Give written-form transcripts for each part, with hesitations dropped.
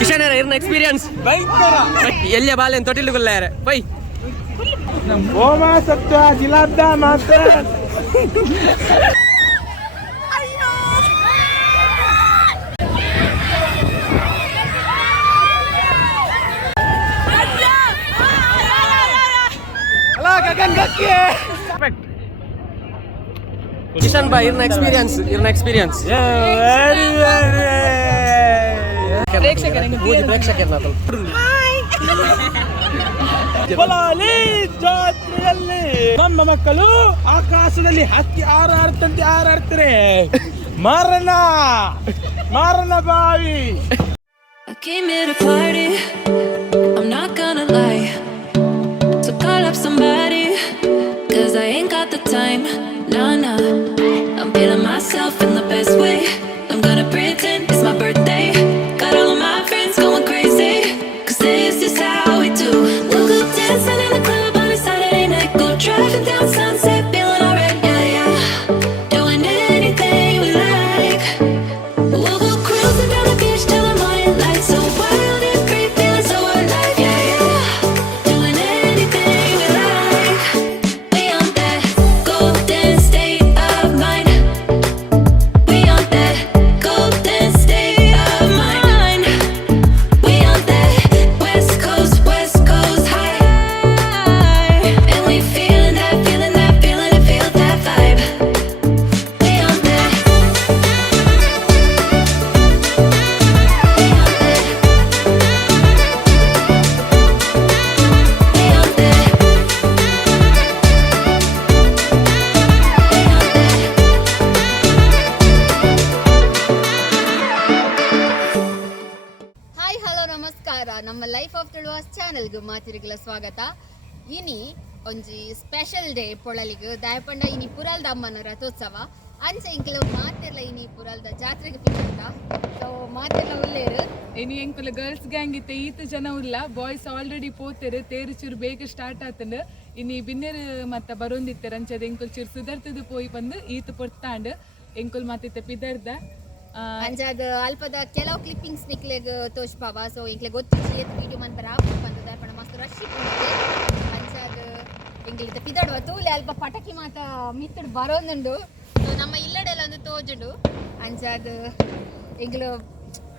ಕಿಶನ್ ಇರ್ನ ಎಕ್ಸ್ಪೀರಿಯನ್ಸ್ ಎಲ್ಲಿಯ ಬಾಲೆನ್ ತೊಟ್ಟಿಲುಗೊಳ್ಳ ಬೈ ಓಮ ಸತ್ಯ ಜಿಲಾಬ್ದ ಮಾತ್ರ ಕಿಶನ್ ಬಾಯ್ ಇರ್ನ ಎಕ್ಸ್ಪೀರಿಯನ್ಸ್ ಜಾತ್ರೆಯಲ್ಲಿ ನಮ್ಮ ಮಕ್ಕಳು ಆಕಾಶದಲ್ಲಿ ಹಕ್ಕಿ ಹಾರಾಡ್ತಾರೆ ಮಾರನ ಬಾವಿ. I came here to party, I'm not gonna lie. So call up somebody, cause I ain't got the time. Nah, I'm feeling myself in the best way. I'm gonna pretend it's my birthday. Got all of my friends going crazy, cause this is how we do. We'll go dancing in the club on a Saturday night. Go driving down Sunset, feeling alright, yeah. Doing anything we like. We'll go cruising down the beach till the morning light. So wild and free, feeling so alive, yeah. Doing anything we like. We on that golden state of mind. We on that golden state of mind. We on that West Coast high. And we feeling that, feel that vibe. We on that. Hi hello ನಮಸ್ಕಾರ. ನಮ್ಮ life of Tuluvas ಚಾನಲ್ಗೆ ಮಾತಿರಿಗಳ ಸ್ವಾಗತ. ಇನಿ ಒಂಜಿ special day ಪೊಳಲಿಗೆ ದಾಯಪಂಡ ಇನಿ ಪುರಾಲ್ದ ಅಮ್ಮನ ರಥೋತ್ಸವ ಅಂಚ ಇಂಕಲ ಮಾತೆರ್ಲ ಇನಿ ಪುರಾಲ್ದ ಜಾತ್ರೆಗೆ ಪಿಕ್ಕಿಂದ ಸೊ ಮಾತೆರ್ಲ ಉಲ್ಲೇರು ಇನಿ ಎಂಕುಲು ಗರ್ಲ್ಸ್ ಗ್ಯಾಂಗ್ ಇತ್ತೆ ಈತ ಜನ ಉಲ್ಲ ಬಾಯ್ಸ್ ಆಲ್ರೆಡಿ ಪೋತೆರು ತೇರು ಚೂರು ಬೇಗ ಸ್ಟಾರ್ಟ್ ಆತಂಡು ಇನಿ ಬಿನ್ನೆರು ಮತ್ತ ಬರೋಂದಿತ್ತಾರೆ ಅಂಚದ ಎಂಕುಲ್ ಚೂರು ಸುದರ್ತದು ಪೋಯಿ ಬಂದು ಈತ ಪೊರ್ತಾಂಡು ಎಂಕುಲ್ ಮತ್ತಿತ್ತ ಪಿದರ್ದ ಅಂಚಾದ ಅಲ್ಪದ ಕೆಲವು ಕ್ಲಿಪ್ಪಿಂಗ್ಸ್ ನಿಕ್ಲೆಗ್ ತೋಷ್ಪಾವ. ಸೊ ಇಂಕ್ಲೆ ಗೊತ್ತಿತ್ತು ವಿಡಿಯೋ ಮನ್ಪರ ಬಂದು ದಾಯಪಂಡ ಮಸ್ತ್ ರಶ್ ಅಂಚಾದ ಎಂಕ್ಲಿತ ಪಿದಡುವ ತೂಲೆ ಅಲ್ಪ ಪಟಕಿ ಮಾತ ಮಿತ್ತಡು ಬರೋಂದುಂಡು. ಸೊ ನಮ್ಮ ಇಲ್ಲಡೆಲ್ಲ ಒಂದು ತೋಜುಂಡು ಅಂಚಾದ ಎಂಕ್ಲು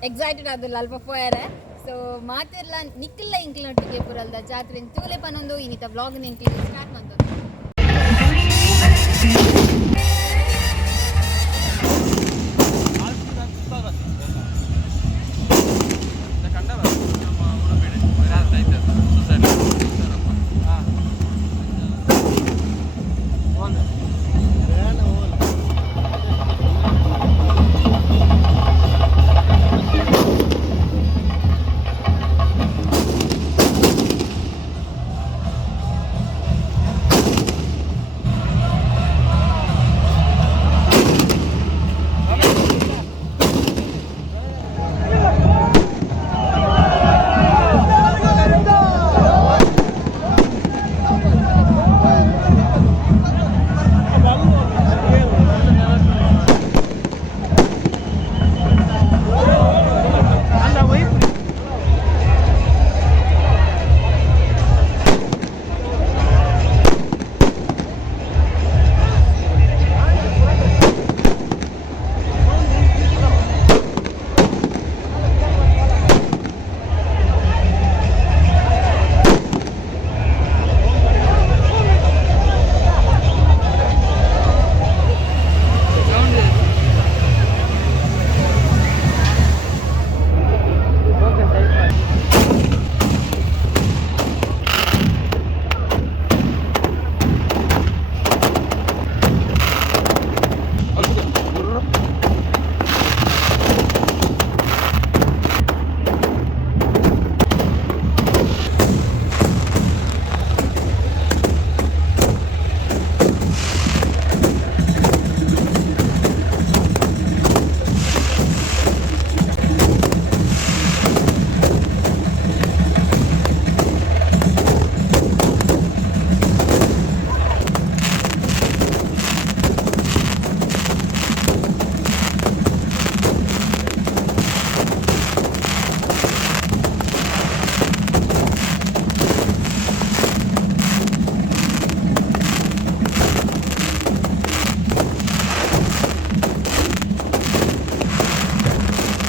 ಎಕ್ಸೈಟೆಡ್ ಆದಲ್ಲ ಅಲ್ಪ ಪೋಯಾರೆ. ಸೊ ಮಾತಿರ್ಲ ನಿಕ್ಕಿಲ್ಲ ಇಂಕ್ಲೊಟ್ಟಿಗೆ ಪುರಲ್ದ ಜಾತ್ರೆ ತೂಲೆ ಪನೊಂದು ಇನ್ನಿತ ವ್ಲಾಗ್ ಎಂಕ್ಲಿಗೆ ಸ್ಟಾರ್ಟ್ ಮಾಡ್ತದೆ.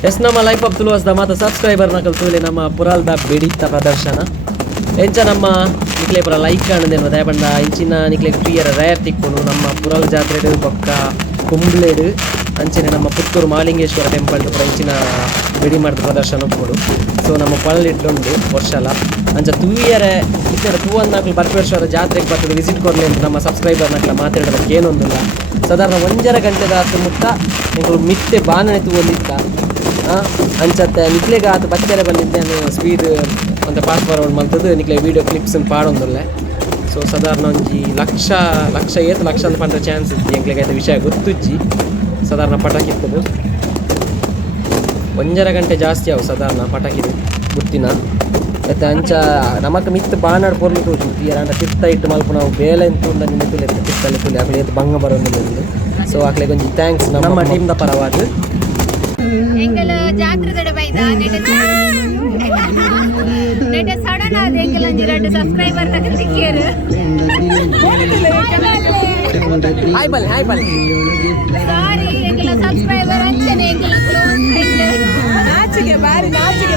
ಎಸ್ ನಮ್ಮ ಲೈಫ್ ಆಫ್ ತುಳುವಸ್ದ ಮತ್ತು ಸಬ್ಸ್ಕ್ರೈಬರ್ನ ಕಲ್ತೂಲೆ ನಮ್ಮ ಪುರಾಲ್ದ ಬೆಡಿತ ಪ್ರದರ್ಶನ ಎಂಚ ನಮ್ಮ ನಿಕ್ಲೆ ಪುರ ಲೈಕ್ ಕಾಣದೇನು ದಯಪಂಡ ಇಂಚಿನ ನಿಕ್ಲೆ ಪ್ರಿಯರ ರೇರ್ ತಿಕ್ಕೊಂಡು ನಮ್ಮ ಪುರಾಲ್ ಜಾತ್ರೆಡು ಪಕ್ಕ ಕುಂಬ್ಳೆಡು ಅಂಚನೆ ನಮ್ಮ ಪುತ್ತೂರು ಮಾಲಿಂಗೇಶ್ವರ ಟೆಂಪಲ್ ಪುರ ಇಂಚಿನ ಬೆಡಿ ಮಾಡಿದ ಪ್ರದರ್ಶನ ಕೊಡು ಸೊ ನಮ್ಮ ಪಳ್ಳಿಟ್ಟುಂಡು ವರ್ಷಲ ಅಂಚ ತೂಯರೆ ಇತರ ತೂವನ್ನಾಕ್ಲು ಬರ್ಪೇಶ್ವರ ಜಾತ್ರೆಗೆ ಬರ್ತದೆ ವಿಸಿಟ್ ಕೊಡಲಿ ಅಂತ ನಮ್ಮ ಸಬ್ಸ್ಕ್ರೈಬರ್ನಾಕ್ಲ ಮಾತಾಡೋದಕ್ಕೆ ಏನೊಂದಿಲ್ಲ ಸಾಧಾರಣ 1.5 ಗಂಟೆದ ಮುಟ್ಟ ನೀವು ಮಿತ್ತೆ ಬಾಣನೆ ತೂವೊಂದಿತ್ತ ಅಂಚತ್ತೆ ನಿಕ್ಲೆಗೆ ಆತ ಬಚ್ಚರೆ ಬಂದಿದ್ದೆ ಸ್ಪೀಡ್ ಅಂತ ಫಾಸ್ಟ್ ಫಾರ್ವರ್ಡ್ ಮಾಡ್ತದ್ದು ನಿಕ್ಲೆ ವೀಡಿಯೋ ಕ್ಲಿಪ್ಸ್ ಪಾಡೊಂದುಲ್ಲೆ ಸೊ ಸಾಧಾರಣ ಒಂಜಿ ಲಕ್ಷ ಅಂತ ಪಂಡ ಚಾನ್ಸ್ ಇತ್ತು ಎಂಕ್ಲೆಗೆ ಆಯ್ತು ವಿಷಯ ಗೊತ್ತುಜ್ಜಿ ಸಾಧಾರಣ ಪಟಾಕಿ ಇರ್ತದೆ 1.5 ಗಂಟೆ ಜಾಸ್ತಿ ಅವು ಸಾಧಾರಣ ಪಟಾಕಿ ಗುತ್ತಿನ ಮತ್ತು ಅಂಚ ನಮಕ್ ಮಿತ್ತು ಬಾನಾಡು ಪೊರ್ಲು ತೋಜು ತೀರ ತಿತ್ತ ಇಟ್ಟು ಮಲ್ಪ ನಾವು ಬೇಲೆ ಅಂತಂದ ನಿಮ್ಮಲ್ಲಿ ತಿತ್ತಲ್ಲಿ ತುಲಿ ಆಗಲಿ ಎದ್ದು ಭಂಗ ಬರೋದು ಸೊ ಆಗ್ಲಿಗೆ ಒಂಜಿ ಥ್ಯಾಂಕ್ಸ್ ನಮ್ಮ ಟೀಮ್ದ ಪರವಾದ ಎಂಕಲ್ ಜಾತ್ರೆದಡ ಬೈದ ನೆಟ ಸಡನ್ ಆದ ಎಂಕಲ್ ಒಂಜಿ 2 ಸಬ್ಸ್ಕ್ರೈಬರ್ ತಕ ತಿಕ್ಕೇರು ಹಾಯ್ ಬಲ್ ಸಾರಿ ಎಂಕಲ್ ಸಬ್ಸ್ಕ್ರೈಬರ್ ಅಂಚನೆ ಎಂಕಲ್ ಕ್ಲೋಸ್ ಫ್ರೆಂಡ್ ನಾಚಿಗೆ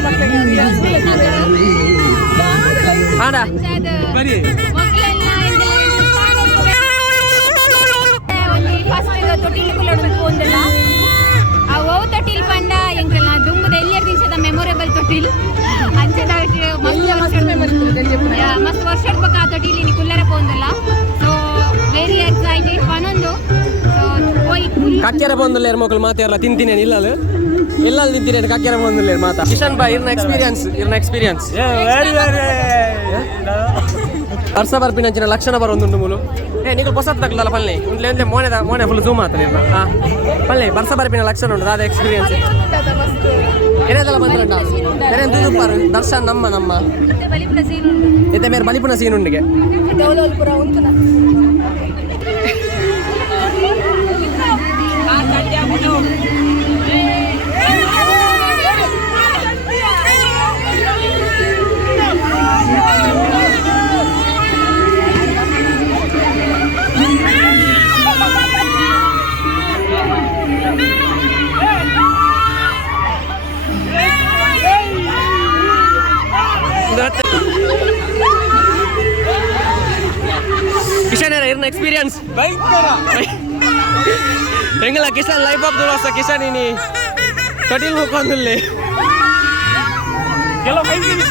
ಮಕ್ಕಳಿಗೆ ಆಡ ಬರಿ ಫಸ್ಟ್ ತೊಟ್ಟಿಲ್ ಕುಲ್ಲೋಡು ಪೋಂದಲ್ಲ ಆ ಓ ತೊಟ್ಟಿಲ್ ಪಂಡ ಎಂಕಲ್ನ ದುಂಬುದ ಎಲ್ಲರ ದಿವಸದ ಮೆಮೊರೇಬಲ್ ತೊಟ್ಟಿಲ್ ಅಂಚದ ಮಸ್ತ್ ವರ್ಷದ ಪಕ್ಕ ಆ ತೊಟ್ಟಿಲ್ ಕುಲ್ಲರ ಪೋಂದಲ್ಲ ಸೊ ವೆರಿ ಎಕ್ಸೈಟೆಡ್ ಪನೊಂದು ಸೊ ಹೋಯ್ ಕಕ್ಕೆರ ಬಂದುಲ್ಲ ಮಕ್ಕಳು ಮಾತಾಡಲ್ಲ ತಿಂತೀನಿ ಇಲ್ಲಲ್ಲ ಎಲ್ಲಲ್ಲಿ ತಿಂತೀನಿ ಕಕ್ಕೆರ ಬಂದುಲ್ಲ ಮಾತಾ ಕಿಶನ್ ಬಾಯ್ ಇರ್ನ ಎಕ್ಸ್ಪೀರಿಯನ್ಸ್ ವೆರಿ ವರ್ಷ ಬರ್ಪಿನಂಚಿನ ಲಕ್ಷಣ ಬರೋದು ಮೂಲು ನೀವು ಹೊಸತ್ ತಗಲಲ್ಲ ಪಲ್ಲೆ ಒಂದ್ಲೆ ಮೋನೆ ಫುಲ್ ಜೂಮ್ ಆತ ನೀನು ಪಲ್ಲೆ ವರ್ಷ ಬರ್ಪಿನ ಲಕ್ಷಣ ಉಂಟು ಅದ ಎಕ್ಸ್ಪೀರಿಯನ್ಸ್ ಏನೇದೆಲ್ಲ ಬಂದ್ರಟ ಬೇರೆ ತೂದುಪ್ಪಾರು ದರ್ಶನ್ ನಮ್ಮ ಇತ್ತೆ ಬೇರೆ ಬಲಿಪುನ ಸೀನ್ ಉಂಡಿಗೆ ಕಿಶನ್ ಇರ್ನ ಎಕ್ಸ್ಪೀರಿಯನ್ಸ್ ಭಯಂಕರ ಹೆಂಗಲ್ಲ ಕಿಶನ್ ಲೈಫ್ ಆಫ್ ತುಳುವಸ್ತ ಕಿಶನ್ ಇನಿ ತೊಟ್ಟಿಲ್ ಮುಕ್ಕೊಂದಿಲ್ಲಿ ಕೆಲವು ಮೈಸೂರು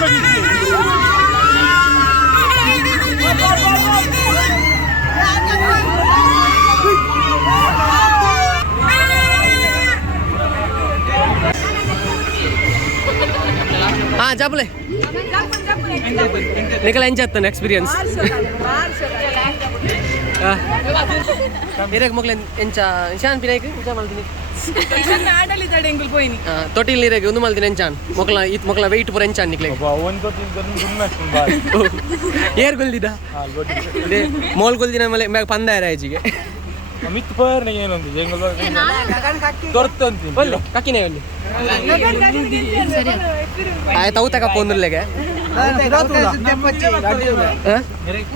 చెప్పలే నీకు ఏం చేస్తాను ఎక్స్పీరియన్స్ ನೀರಾಗ ಮಗ್ಲ ಎಂಚಾನ್ ಪಿನಾಯ್ಕ ಎಂಚ ಮಲ್ತೀನಿ ತೊಟ್ಟಿಲ್ ನೀರಾಗ ಒಂದು ಮಲ್ತೀನಿ ಎಂಚಾನ್ ಮೊಕ್ಲ ವೆಯ್ಟ್ ಪೂರ ಎಂಚಾನ್ ನಿಕ್ಲೆ ಏರ್ ಗೊಲ್ದಿದ ಮೋಲ್ ಗೊಲ್ದಿನ ಮೇಲೆ ಮ್ಯಾಗ ಪಂದ ರಾಜಿಗೆ ಮಿತ್ ಪರ್ ಏನೊಂದು ತೊರ್ತಂತಿ ಕಕ್ಕಿನೇ ಅಲ್ಲಿ ಆಯ್ತು ಅವು ತಕ ಪೊಂದುಲ್ಲೆಗೆ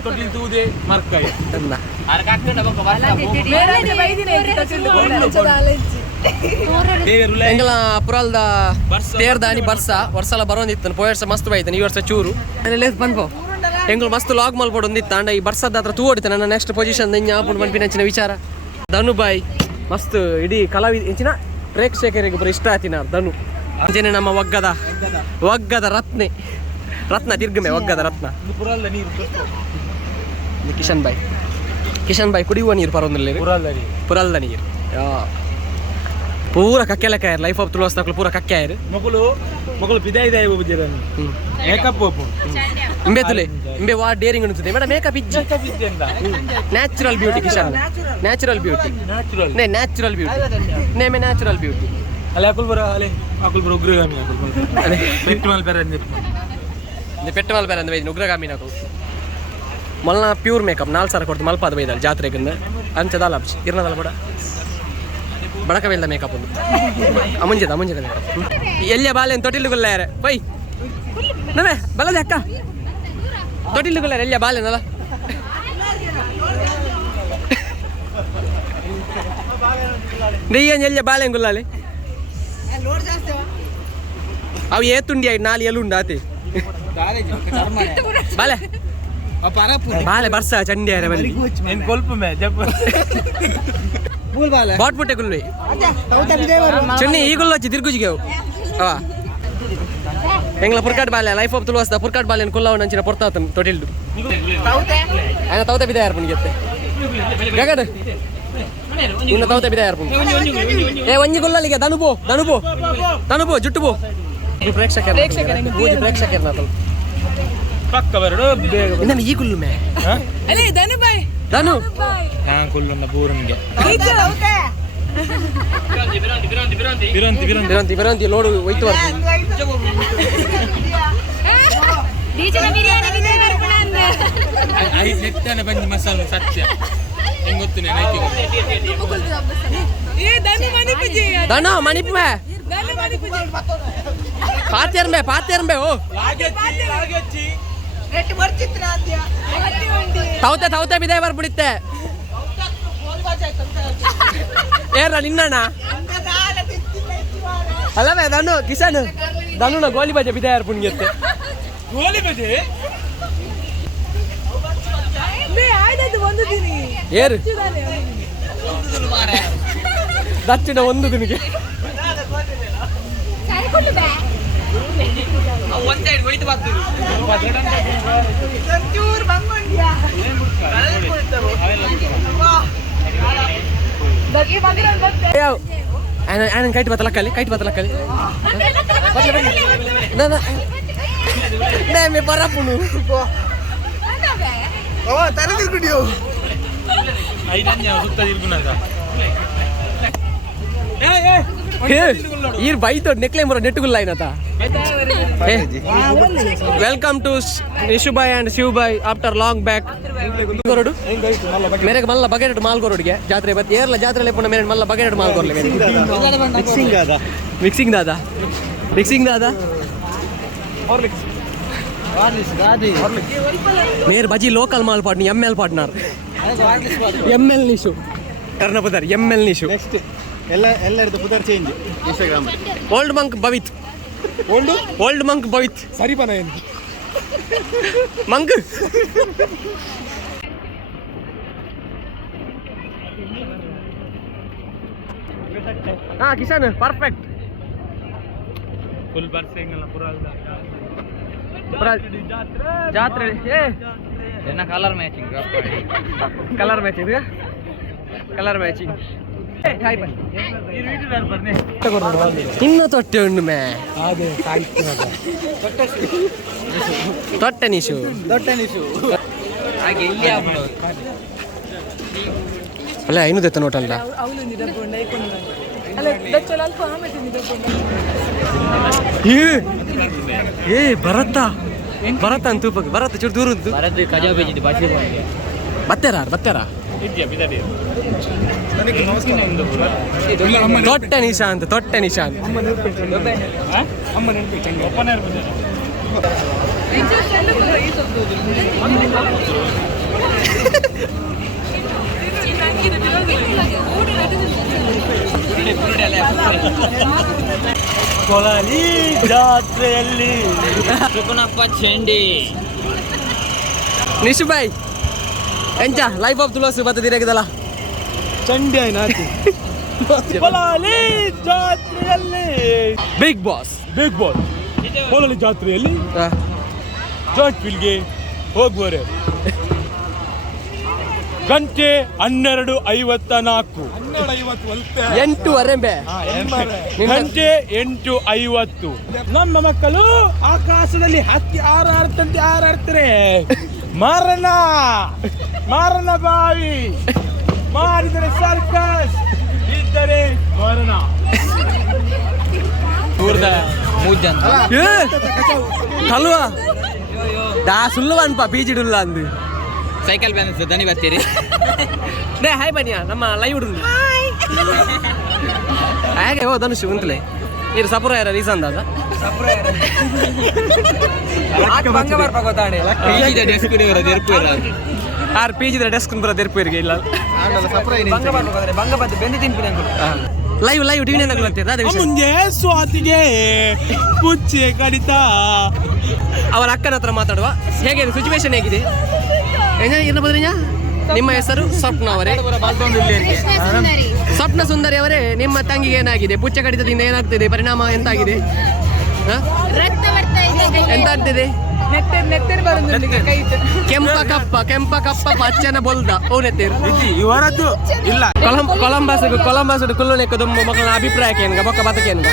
ತೊಟ್ಟಿಲ್ ತೂದೆ ಮರ್ಕಾಯ ಎಂಗಲ ಪುರಾಲ್ದ ತೇರ್ದಾನಿ ವರ್ಷಲ ಬರೋಂದಿತ್ತು ಪೋಯರ್ಸ ಮಸ್ತ್ ಬೈತಾನೆ ಈ ವರ್ಷ ಚೂರು ಬಂದ್ಪೋ ಎಂಗಳು ಮಸ್ತ್ ಲಾಗ್ ಮಲ್ಪಡೊಂದಿತ್ತು ಅಂಡ ಈ ಬರ್ಸದ ಹತ್ರ ತೂ ಹೊಡಿತಾನೆ ನನ್ನ ನೆಕ್ಸ್ಟ್ ಪೊಸಿಷನ್ ಆಪುಂಡು ಪನ್ಪಿನಂಚಿನ ವಿಚಾರ ಧನು ಬಾಯ್ ಮಸ್ತ್ ಇಡೀ ಕಲಾವಿದ ಇಂಚಿನ ಪ್ರೇಕ್ಷಕರಿಗೆ ಒಬ್ಬರು ಇಷ್ಟ ಆತಿನ ಧನು ಅಂಚನೆ ನಮ್ಮ ಒಗ್ಗದ ರತ್ನ ತಿರ್ಗಮೆ ಒಗ್ಗದ ರತ್ನ ಕಿಶನ್ ಬಾಯ್ ಕುಡಿಯುವ ನೀರು ಪರೊಂದಿಲ್ಲ ಪುರಾಲ್ದ ನೀರು ಪೂರ ಕಕ್ಕೆ ಲೆಕ್ಕ ಲೈಫ್ ಆಫ್ ತುಳುವಸ್ತಾಕ್ಲು ಪೂರ ಕಕ್ಕೆ ಆಯ್ರು ಮಗಳು ಪಿದಾಯಿದಾಯ ಮೇಕಪ್ ಇಂಬೆ ತುಲೆ ಇಂಬೆ ವಾ ಡೇರಿಂಗ್ ಅನ್ಸುತ್ತೆ ಮೇಡಮ್ ಮೇಕಪ್ ಇಜ್ಜಿ natural beauty Kishan natural beauty ನೇಮೆ ನ್ಯಾಚುರಲ್ ಬ್ಯೂಟಿ ಅಲ್ಲಿ ಅಕುಲ್ ಬರ ಉಗ್ರಗಾಮಿ ಪೆಟ್ಮಾಲ್ ಬೇರೆ ಅಂದ್ರೆ ಉಗ್ರಗಾಮಿ ನಾಕು ಮಲ್ನ ಪ್ಯೂರ್ ಮೇಕಪ್ 4 ಸಾವಿರ ಕೊಡ್ತು ಮಲ್ಪ ಅದು ಬೈದಲ್ಲ ಜಾತ್ರೆಗೆ ಅಂಚದಲ್ಲ ಇರ್ನದಲ್ಲ ಕೂಡ ಬಡಕವೆಲ್ಲ ಮೇಕಪ್ ಒಂದು ಅಮಂಜದ ಮೇಕಪ್ ಎಲ್ಲೇ ಬಾಲೆ ತೊಟ್ಟಿಲುಗುಲ್ಲ ಯಾರ ಬೈ ನವೇ ಬಲ್ಲದೆ ಅಕ್ಕ ತೊಟ್ಟಿಲುಗುಲ್ಲ ಎಲ್ಲೇ ಬಾಲೆನಲ್ಲ ನೆಯ್ಯನ್ ಎಲ್ಲೇ ಬಾಲೆ ಗುಲ್ಲಾಲೆ ಅವು ಏತುಂಡಿ ಆಯ್ತು ನಾಳೆ ಎಲುಂಡ ಆತಿ ಬಾಲೆ ಬಾಲೆ ಬರ್ಸ ಚಂಡಿ ಆರೆ ಬಲ್ಲಿ నేను కొల్పు మే జబ్బ ಬಾಟ್ ಪುಟ್ಟೆ ಕುಲ್ವಿ ಚೆನ್ನಿ ಈಗುಲ್ಲ వచ్చి తిరుగుజిగేవు ಎಂಗ್ಲ ಪುರ್ಕಾಟ್ ಬಾಲೆ ಲೈಫ್ ಆಫ್ ತುಳುವಸ್ದ ಪುರ್ಕಾಟ್ ಬಾಲೆ ಕುಲ್ಲ ನಂಚಿನ ಪೊರ್ತಾತಂ ತೊಟಿಲ್ಡು ఆయన ತೌತೆ ಬಿದೆ ಯಾರ್ಪುನ್ ಗೆತ್ತೆ ಗಗಡ ಇನ್ನ ತೌತೆ ಬಿದೆ ಯಾರ್ಪುನ್ ಏ ಒಂಜಿ ಗುಲ್ಲಲಿಗೆ ದನುಬೋ ದನುಬೋ ದನುಬೋ ಜುಟ್ಟುಬೋ ಪ್ರೇಕ್ಷಕರ పక్క వరడు ಇನ್ನ ಈ ಗುಲ್ಲು ಮೇ ಅಲೆ ಧನು ಬಾಯ್ ಧನು ನಾ ಕೊಲ್ಲುನ್ನ ಬೂರನ್ಗೆ ಬಿರಂತಿ ಬಿರಂತಿ ಬಿರಂತಿ ಲೋಡು ಒಯ್ತು ಐದು ನೆಟ್ಟನೆ ಬಂದು ಮಸಾಲ ಸತ್ಯ ಹೆಂಗ್ ಗೊತ್ತು ನೈಕಿ ಏ ಧನು ಮಣಿಪುಜಿ ಧನು ಮಣಿಪ್ ಮೇ ಧನು ಮಣಿಪುಜಿ ಪಾತ್ಯರ್ಮೆ ಓ లాగెచ్చి ತೌತೆ ಬಿದೆ ಬರ್ಬಿಡುತ್ತೆ ಏರ ನಿನ್ನಣ್ಣ ಅಲ್ಲವೇ ಧನು ಕಿಶನ್ ಧನುನ ಗೋಲಿ ಬಜೆ ಬಿದೆ ಯಾರ್ಪುನ್ ಗೆತ್ತೆ ಗೋಲಿ ಬಜೆ ಬೇ ಆಯ್ತು ಒಂದು ದಿನ ಏರು ದಚ್ಚಿನ ಒಂದು ದಿನಕ್ಕೆ ఆయన కైట్ బతలక్కలి మే బరపును తల తిరుగుడి ఐదన్య సుత్త తిరుగునదా ಈ ಬೈತೋ ನೆಕ್ಲೆ ಮರ ನೆಟ್ಟುಗುಲ್ಲ ಏನತ ವೆಲ್ಕಮ್ ಟು ನಿಶುಬಾಯ್ ಅಂಡ್ ಶಿವಬಾಯ್ ಆಫ್ಟರ್ ಲಾಂಗ್ ಬ್ಯಾಕ್ ಗೊರಡು ಮೇರೆ ಮಲ್ಲ ಬಗೆಟ್ ಮಾಲ್ಗೊರಡಿಗೆ ಜಾತ್ರೆ ಬತ್ ಏರ್ಲ ಜಾತ್ರೆ ಲೇಪುನ ಮೇರೆ ಮಲ್ಲ ಬಗೆಟ್ ಮಾಲ್ಗೊರ್ಲೆ ಮಿಕ್ಸಿಂಗ್ ದಾದಾ ಮೇರ್ ಬಜಿ ಲೋಕಲ್ ಮಾಲ್ ಪಾರ್ಟ್ನಿ ML ಪಾರ್ಟ್ನರ್ ML ನಿಶು ಕರ್ಣಪದರ್ ML ನಿಶು ನೆಕ್ಸ್ಟ್ ಎಲ್ಲರದ್ದು ಪುದರ್ change Instagram Old Monk Bhavit ಸರಿ ಬನ ಏನು ಮಂಕ್ ಹಾ ಕಿಶನ್ ಪರ್ಫೆಕ್ಟ್ ಫುಲ್ ಬರ್ಸೆಂಗಲ್ಲ ಪುರಾಲ್ದ ಜಾತ್ರೆ ಎನ್ನ ಕಲರ್ ಮ್ಯಾಚಿಂಗ್ ಇನ್ನು ತೊಟ್ಟೆ ಉಂಡು ಮೇ ತೊಟ್ಟೆ ನಿಶು ಅಲ್ಲ ಐನು ತೆತ್ತ ನೋಟಲ್ಲ ಏ ಭರತ ಅಂತ ತೂಪಕ್ಕೆ ಭರತ ಚೂರು ದೂರದ್ದು ಬತ್ತಾರ ತೊಟ್ಟೆ ನಿಶಾಂತ್ ಕೊಳಲಿ ಜಾತ್ರೆಯಲ್ಲಿ ಸುಕುನಪ್ಪ ಚಂಡಿ ನಿಶುಬಾಯ್ ಎಂಚ ಲೈಫ್ ಆಫ್ ತುಳಸಿ ಬತ್ತ ದಿರಗಿದಲ್ಲ ಚಂಡಿ ಆಯ್ತು ಕೊಳಲಿ ಜಾತ್ರೆಯಲ್ಲಿ ಬಿಗ್ ಬಾಸ್ ಕೊಳಲಿ ಜಾತ್ರೆಯಲ್ಲಿ ಜಾರ್ಜ್ ಫೀಲ್ಡ್ಗೆ ಹೋಗುವರೆ ಗಂಟೆ 12:54 8:50 ಗಂಟೆ 8:50 ನಮ್ಮ ಮಕ್ಕಳು ಆಕಾಶದಲ್ಲಿ ಹಕ್ಕಿ ಹಾರಾಡ್ತಾರೆ ಮಾರನ ಬಾವಿ ಮಾರಿದರೆ ಸರ್ಕಸ್ ಇದ್ದರೆ ಮರಣ ಕಲ್ವಾ ದಾ ಸುಳ್ಳು ಅನ್ಪ ಬೀಜಿಡುಲ್ಲ ಅಂದು ಸೈಕಲ್ ಬ್ಯಾಲೆನ್ಸ್ ದನಿ ಬರ್ತೀರಿ ನೇ ಹಾಯ್ ಬನ್ನಿಯಾ ನಮ್ಮ ಲೈವ್ ಹುಡುಗ ಹಾಗೆ ಓ ಧನುಷ್ ಉಂತಲೇ ಇದು ಸಪುರ ಯಾರ ರೀಸನ್ ದಾದ ಆರ್ PG ದ ಡೆಸ್ಕ್ ಬರ ತೆರ್ಪು ಇರ್ಗೆ ಇಲ್ಲ ಸಪ್ರೈ ಬಂಗ ಬಂದು ಬೆಂದಿ ತಿನ್ಪಿನ ಲೈವ್ ಟಿವಿ ನಗಲು ಬರ್ತೀರಾ ಅದೇ ವಿಷಯ. ಮುಂಜೆ ಸ್ವಾತಿಗೆ ಪುಚ್ಚೆ ಕಡಿತ. ಅವರ ಅಕ್ಕನ ಹತ್ರ ಮಾತಾಡುವ. ಹೇಗೆ ಸಿಚುವೇಶನ್ ಹೇಗಿದೆ? ಏನು ಬದ್ರಿ냐? ನಿಮ್ಮ ಹೆಸರು ಸ್ವಪ್ನ ಅವರೇ. ಸ್ವಪ್ನ ಸುಂದರಿ ಅವರೇ, ನಿಮ್ಮ ತಂಗಿಗೆ ಏನಾಗಿದೆ? ಪುಚ್ಚೆ ಕಡಿತದಿಂದ ಏನಾಗ್ತಿದೆ? ಪರಿಣಾಮ ಎಂತಾಗಿದೆ? ಎಂತ ಆಗ್ತಿದೆ? ಕೆಂಪ ಕಪ್ಪ ಪಚ್ಚನ ಬೊಲ್ದ ಓನೆತ್ತೀರ್ ಇವರದ್ದು ಇಲ್ಲ. ಕೊಲಂಬಸ್ ಕುಲ್ಲುನೆಕ್ಕ ದುಂಬು ಮಕ್ಕಳ ಅಭಿಪ್ರಾಯಕ್ಕೆ ಏನ್ಗ ಬೊಕ್ಕ ಬತಕ್ಕೆ ಏನ್ಗ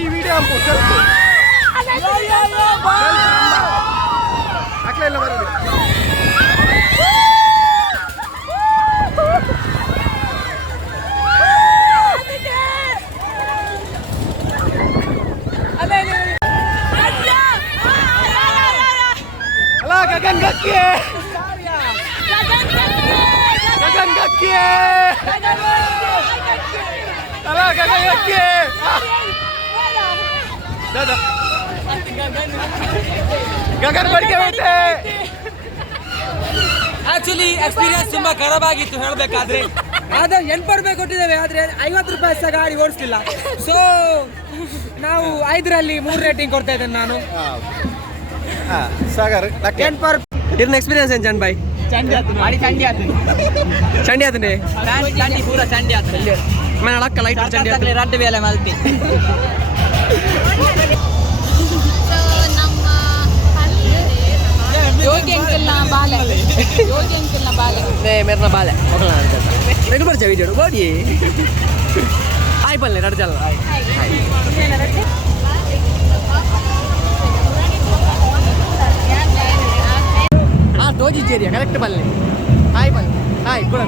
ಈ ವಿಡಿಯೋ ಹಾಕ್ಲಿಲ್ಲ ಬರೋದು. ಅಲ್ಲ ಗಗನ್ ಗಕ್ಕಿ ಅಲ್ಲ ಗಗನ್ ಗಕ್ಕಿ ಗಗನ್ ಬಡಿಗೆ ಹೋಯ್ತೆ. ಆಕ್ಚುಲಿ ಎಕ್ಸ್ಪೀರಿಯನ್ಸ್ ತುಂಬಾ ಖರಾಬ್ ಆಗಿತ್ತು ಹೇಳಬೇಕಾದ್ರೆ. ಆದ್ರೆ 800 ರೂಪಾಯಿ ಕೊಟ್ಟಿದ್ದೇವೆ, ಆದ್ರೆ 50 ರೂಪಾಯಿ ಸಹ ಗಾಡಿ ಓಡಿಸ್ಲಿಲ್ಲ. ಸೊ ನಾವು 5ರಲ್ಲಿ 3 ರೇಟಿಂಗ್ ಕೊಡ್ತಾ ಇದ್ದೇನೆ ನಾನು. ಸಾಗರ್ ಇರ್ನ ಎಕ್ಸ್ಪೀರಿಯನ್ಸ್ ಏನು ಚಂದ್ ಬಾಯ್? ಚಂಡಿ ಆತನೆ ಪೂರ ಚಂಡಿ ಆತನೆ ಮನೆ ಅಳಕ್ಕ ಲೈಟ್ ಚಂಡಿ ರಡ್ಡು ವೇಳೆ ಮಲ್ತಿ. ಯೋಗಿ ಅಂಕಲ್ನ ಬಾಲೆ ಮೇರ್ನ ಬಾಲೆ ತೆಗೆದು ಬರ್ಚ ವಿಡಿಯೋ ಬೋಡಿ ಆಯ್ ಬಲ್ಲೆ ರಡ್ ಜಲ್ಲ ಹಾಂ ತೋಜಿಚ್ಚೇರಿಯ ಕರೆಕ್ಟ್ ಬಲ್ಲೆ ಆಯ್ ಬಲ್ಲೆ ಆಯ್ ಕೂಡ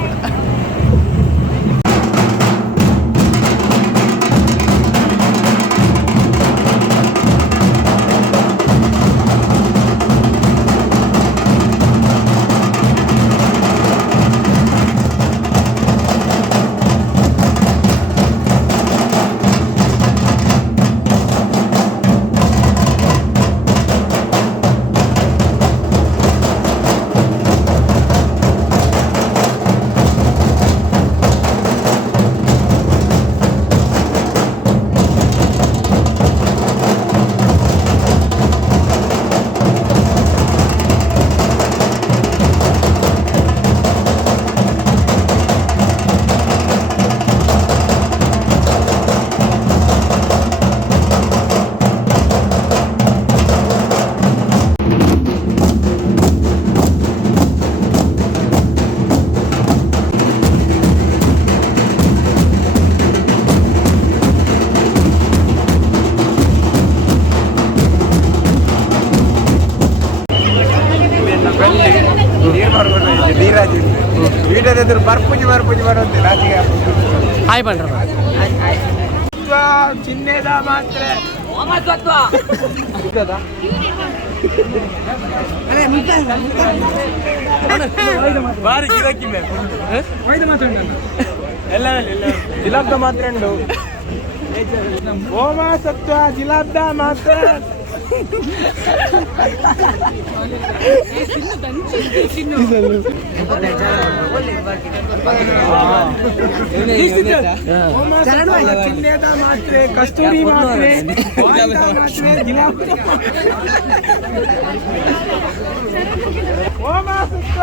ವಿಡಿಯೋದ ಬರ್ಪುಜಿ ಬರುತ್ತೆ ರಾತ್ರಿಗೆ. ಆಯ್ ಬಣ್ಣ ಚಿನ್ನದ ಮಾತ್ರ ಬಾರಿ ಗಿರಾಕಿ ಎಲ್ಲ ಜಿಲಾಬ್ದ ಮಾತ್ರ ಉಂಡು. ಓಮ ಸತ್ವ ಜಿಲಾಬ್ದ ಮಾತ್ರ ಚಿನ್ನದ ಮಾತ್ರೆ ಕಸ್ತೂರಿ ಮಾತ್ರೆ ಓಮ ಸತ್ವ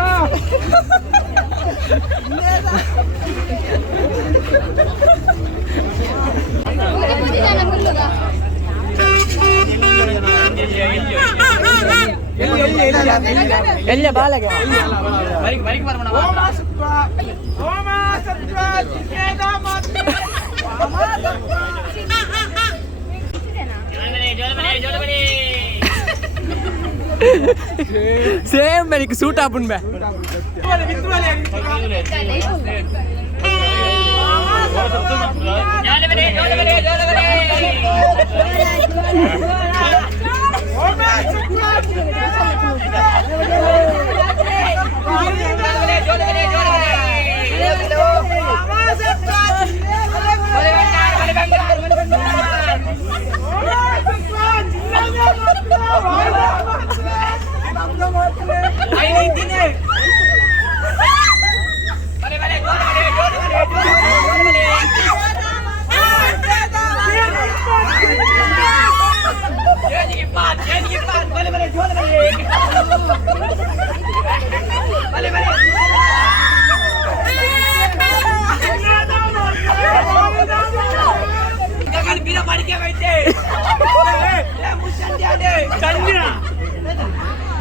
ಎಲ್ಲ ಬಾಲಗೆ ಸೇಮ್ ಮೇಲಿಗೆ ಸೂಟ್ ಹಾಪುನ್ ಬೇ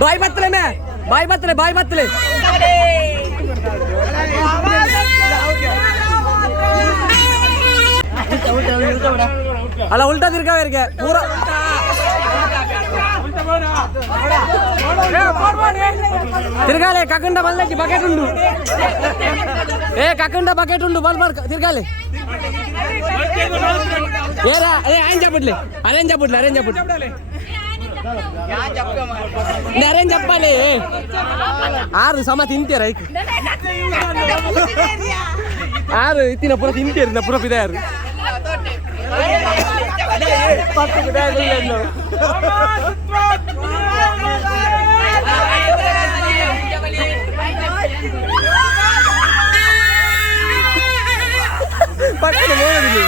ಬಾಯ್ ಬತ್ತಲೆ ಮೇ ಬಾಯ್ ಬತ್ತಲೆ ಬಾಯ್ ಬತ್ತಲೆ ಅಲ್ಲ ಉಲ್ಟಾ ತಿರ್ಗಾವ ಇರ್ಗೆ ಪೂರ ತಿರ್ಗಾಲೆ ಕಾಕಂಡ ಬಲ್ಲಕ್ಕೆ ಬಕೆಟ್ ಉಂಡು ಕಾಕಂಡ ಬಕೆಟ್ ಉಂಡು ಬಲ್ ಮಾರ್ ತಿರ್ಗಾಲೆ ಏರಾ ಅರೇಂಜ್ ಆಗ್ಬಿಡ್ಲಿ ಅರೇಂಜ್ ಆಗ್ಬಿಡ್ಲಿ ಅರೇಂಜ್ చెప్పాలి ಆರು ಸಮ ತಿಂತೀರ ಆರು ಇತ್ತಿನ ಪುರ ತಿಂತೀರಿ ಪುರ ಪಿದಾರು ಪಕ್ಕದ ನೋಡೋದಿಲ್ಲ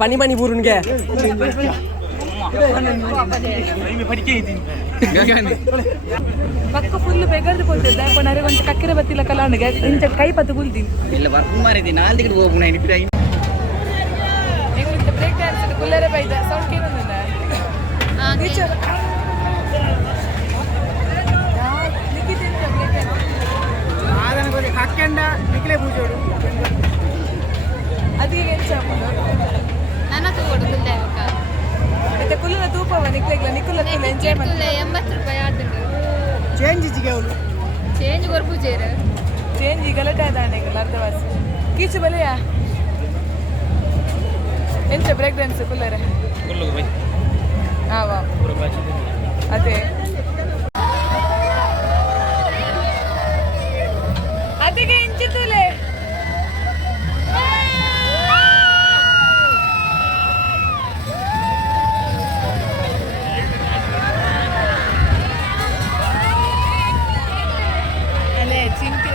pani pani burun ke ಪಕ್ಕ ಫುಲ್ ಬೆಗರ್ದು ಕೊಡ್ತಿದ್ದೆ ಪಣರೆ ಒಂದು ಕಕ್ಕಿರ ಬತ್ತಿಲ್ಲ ಕಲಾವಣಿಗೆ ಇಂಚ ಕೈ ಪತ್ತು ಗುಲ್ತೀನಿ ಇಲ್ಲ ವರ್ಕ್ ಮಾರಿದಿ ನಾಲ್ಕು ಹೋಗ್ಬಿಡ ಎಂಗ್ಲಿಂದ ಬ್ರೇಕ್ ಡ್ಯಾನ್ಸ್ ಕುಲ್ಲರೆ ಬೈದ ಸೌಂಡ್ ಕೇಳೋದಿಲ್ಲ ಟೀಚರ್ ಹಾಕ್ಯಂಡ ನಿಕ್ಲೆ ಪೂಜೋಡು ಅದೀಗ ಏನು ಚಾಪುಂಡು ನನ್ನ ತೂಗೋಡು ಕುಲ್ಲೆ ಮತ್ತೆ ಕುಲ್ಲನ ತೂಪವ ನಿಕ್ಕುಲ ಎಂಜಾಯ್ ಮಾಡಿ 80 ರೂಪಾಯಿ ಆಡ್ತುಂಡು ಚೇಂಜ್ ಇಜಿಗೆ ಅವಳು ಚೇಂಜ್ ಕೊರ್ಪುಜೇರು ಚೇಂಜ್ ಗಲಾಟೆ ಆದಾಣೆಗಲ್ಲ ಅರ್ಧವಾಸ ಕೀಚು ಬಲೆಯ ಎಂಚ ಬ್ರೇಕ್ ಡ್ಯಾನ್ಸ್ ಕುಲ್ಲರೆ ವಾ ಅದೇ ಅದಕ್ಕೆ ಇಂಚಿತುಲೆ ಅಲ್ಲೇ ಚಿಂತಿ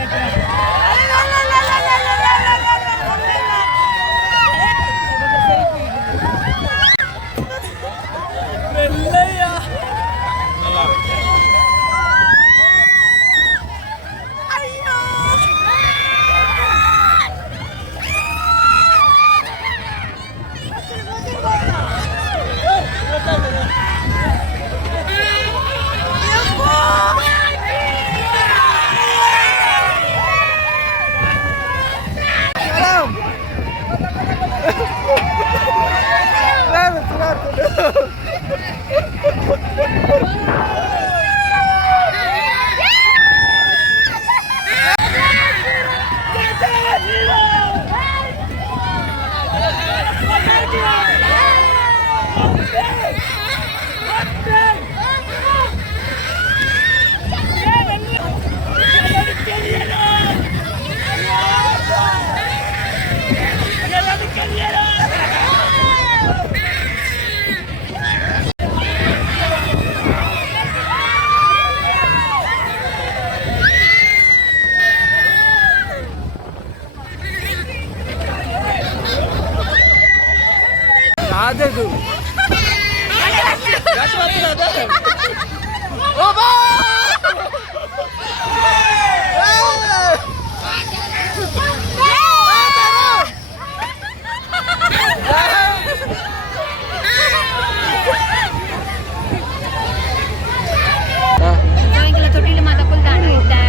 ಇಂಕಲ ತೊಟ್ಟಿಲು ಮಾತ ಕುಲ್ತಾಂಡು ಇತ್ತೆ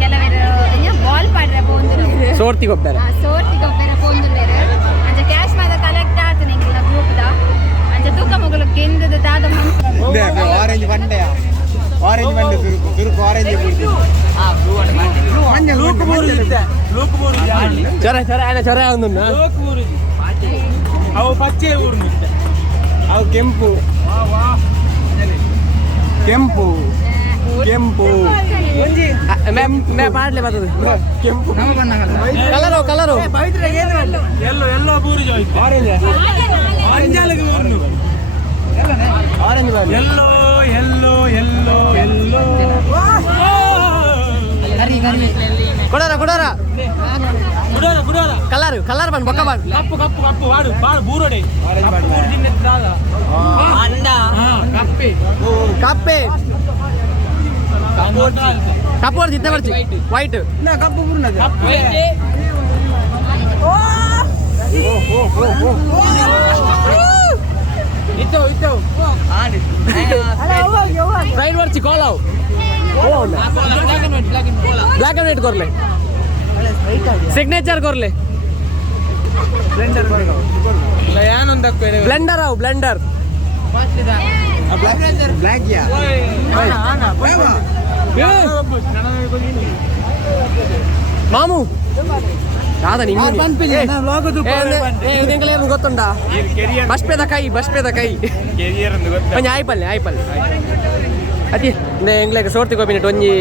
ಕೆಲವರು ಬಾಲ್ ಪಾಡ್ರೆ ಪೋಂದುಲ್ಲೆರ್ ಸೋರ್ತಿ ಗೊಬ್ಬರ ಸೋರ್ತಿ ಗೊಬ್ಬರ ಪೋಂದುಲ್ಲೆರ್ ಅಂಚ ಕ್ಯಾಶ್ ಮಾತ ಕಲೆಕ್ಟ್ ಆತನ ಇಂಕಲ ಗ್ರೂಪ್ ದ ಅಂಚ ತೂಕ ಮೊಗಲು ಗೆಂದದ ದಾದ ಆರೆಂಜ್ ಬಂಡೆ ಸುರುಕು ಆರೆಂಜ್ ಚೊರೆ ಚೊರೆ ಆನೆ ಚೊರೆ ಒಂದು ಅವು ಪಚ್ಚೆ ಊರು ಅವು ಕೆಂಪು ಕೆಂಪು ಕೆಂಪು ಮಾಡ್ಲೆ ಬರ್ತದೆ ಕೆಂಪು ಕಲರು ಕಲರು ಎಲ್ಲೋ ಎಲ್ಲೋ ಬೂರಿ ಜೋಯ್ತು ಆರೆಂಜ್ ಆರೆಂಜ್ ಊರ್ನು ಆರೆಂಜ್ ಎಲ್ಲೋ ಎಲ್ಲೋ ಎಲ್ಲೋ ಎಲ್ಲೋ ಕೊಡೋರ ಕೊಡೋರ ಕುಡೋರ ಕುಡೋರ ಕಲರ್ ಕಲರ್ ಬಂದು ಬೊಕ್ಕ ಬಂದು ಕಪ್ಪು ಕಪ್ಪು ಕಪ್ಪು ವಾಡು ಬಾಡು ಬೂರೋಡೆ ಕಪ್ಪೆ ಕಪ್ಪೆ ಕಪ್ಪು ಬರ್ತಿ ಇತ್ತೆ ಬರ್ತಿ ವೈಟ್ ಕಪ್ಪು ಬೂರ್ನದು ಇತ್ತು ಇತ್ತು ಫ್ರೈಡ್ ಬರ್ತಿ ಕೋಲಾವ್ ಬ್ಲ್ಯಾಕ್ ಅಂಡ್ ವೈಟ್ ಕೊರ್ಲೆ ಸಿಗ್ನೇಚರ್ ಕೊರ್ಲೆ ಬ್ಲೆಂಡರ್ ಅವು ಬ್ಲೆಂಡರ್ ಬ್ಲ್ಯಾಕ್ ಯಾ ಮಾಮು ಕಾದ ಗೊತ್ತುಂಟಾ ಬಸ್ಪೇದ ಕೈ ಒಂಜಿ ಆಯ್ಪಲ್ಲೆ ಅತಿ ಎಂಗ್ಲೆಗ್ ಸೋರ್ತಿ ಗೋಪಿನೆಟ್ ಒಂಜಿ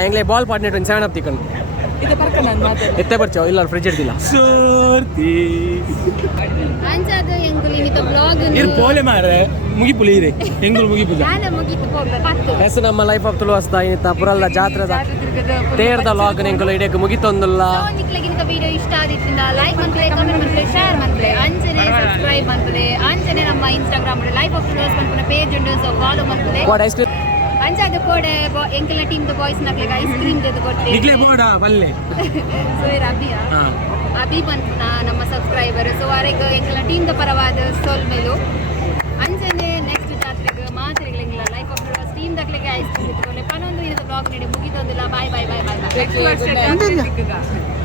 ಎಂಗ್ಲೆ ಬಾಲ್ ಪಾಟ್ನೆಟ್ ಒಂಜಿ 7 ಅಪ್ ತಿಕ್ಕೊಂಡು ಎತ್ತೆ ಬರ್ಚಾವ ಇಲ್ಲ ಫ್ರಿಜ್ ಇಡ್ದಿಲ್ಲ ಅಂಚದ ಎಂಗುಲಿ ನಿತ ಬ್ಲಾಗ್ ಪೋಲೆ ಮಾರೆ ಮುಗಿಪುಲಿ ಇದೆ ಹೆಂಗುಲು ಮುಗಿಪುಜ ಯಾನ ಮುಗಿತು ಹೋಗ್ಲ ಪತ್ತು ಹೆಸ್ ನಮ್ಮ ಲೈಫ್ ಆಫ್ ತುಳುವಸ್ತಾ ಇನ್ನಿತ್ತ ಪುರಲ್ಲ ಜಾತ್ರೆದ ತೇರ್ದ ಲಾಗ್ ನೆಂಕಲು ಇಡಕ್ಕೆ ಮುಗಿತೊಂದುಲ್ಲ ನಿಕ್ಲಗಿಂತ ವಿಡಿಯೋ ಇಷ್ಟ ಆದಿತ್ತಿಂದ ಲೈಕ್ ಮಾಡ್ತಾರೆ ಕಮೆಂಟ್ ಮಾಡ್ತಾರೆ ಶೇರ್ ಮಾಡ್ತಾರೆ ಅಂಚನೆ ಸಬ್ಸ್ಕ್ರೈಬ್ ಮಾಡ್ತಾರೆ ಅಂಚನೆ ನಮ್ಮ ಇನ್ಸ್ಟಾಗ್ರಾಮ್ ಲೈಫ್ ಆಫ್ ತುಳುವಸ್ ಮಾಡ್ತಾರೆ ಪೇಜ್ ಉಂಟು ಸೊ ಫಾಲೋ ಮಾಡ್ತಾರೆ ವಾಟ್ ಐಸ್ ಅಂಚಾದ ಕೋಡೆ ಎಂಕಲ ಟೀಮ್ ದ ಬಾಯ್ಸ್ ನಕ್ಲೆಗ್ ಐಸ್ ಕ್ರೀಮ್ ತೆಗೆದು ಕೊಡ್ತೀವಿ ನಿಕ್ಲೆ ಬೋಡ ಬಲ್ಲೆ ಸೊ ಇರ್ ಅಭಿ ಬಂತ ನಮ್ಮ ಸಬ್ಸ್ಕ್ರೈಬರ್ ಸೊ ಅವರಿಗೆ ಎಂಕಲ ಟೀಮ್ ದ ಪರವಾದ ಸೋಲ್ ಮೇಲು ಅಂಚನೆ ನೆಕ್ಸ್ಟ್ ಜಾತ್ರೆಗೆ ಮಾತ್ರೆಗಳಿಲ್ಲ ಲೈಫ್ ಆಫ್ ತುಳುವಸ್ ಟೀಮ್ ದಕ್ಲೆಗೆ ಐಸ್ ಕ್ರೀಮ್ ತೆಗೆದುಕೊಂಡೆ ಪನ್ನೊಂದು ದಿನದ ಬ್ಲಾಗ್ ನೀಡಿ ಮುಗಿದೊಂದಿಲ್ಲ ಬಾಯ್ ಬಾಯ್ ಬಾಯ್ ಬಾಯ್ ಬಾಯ್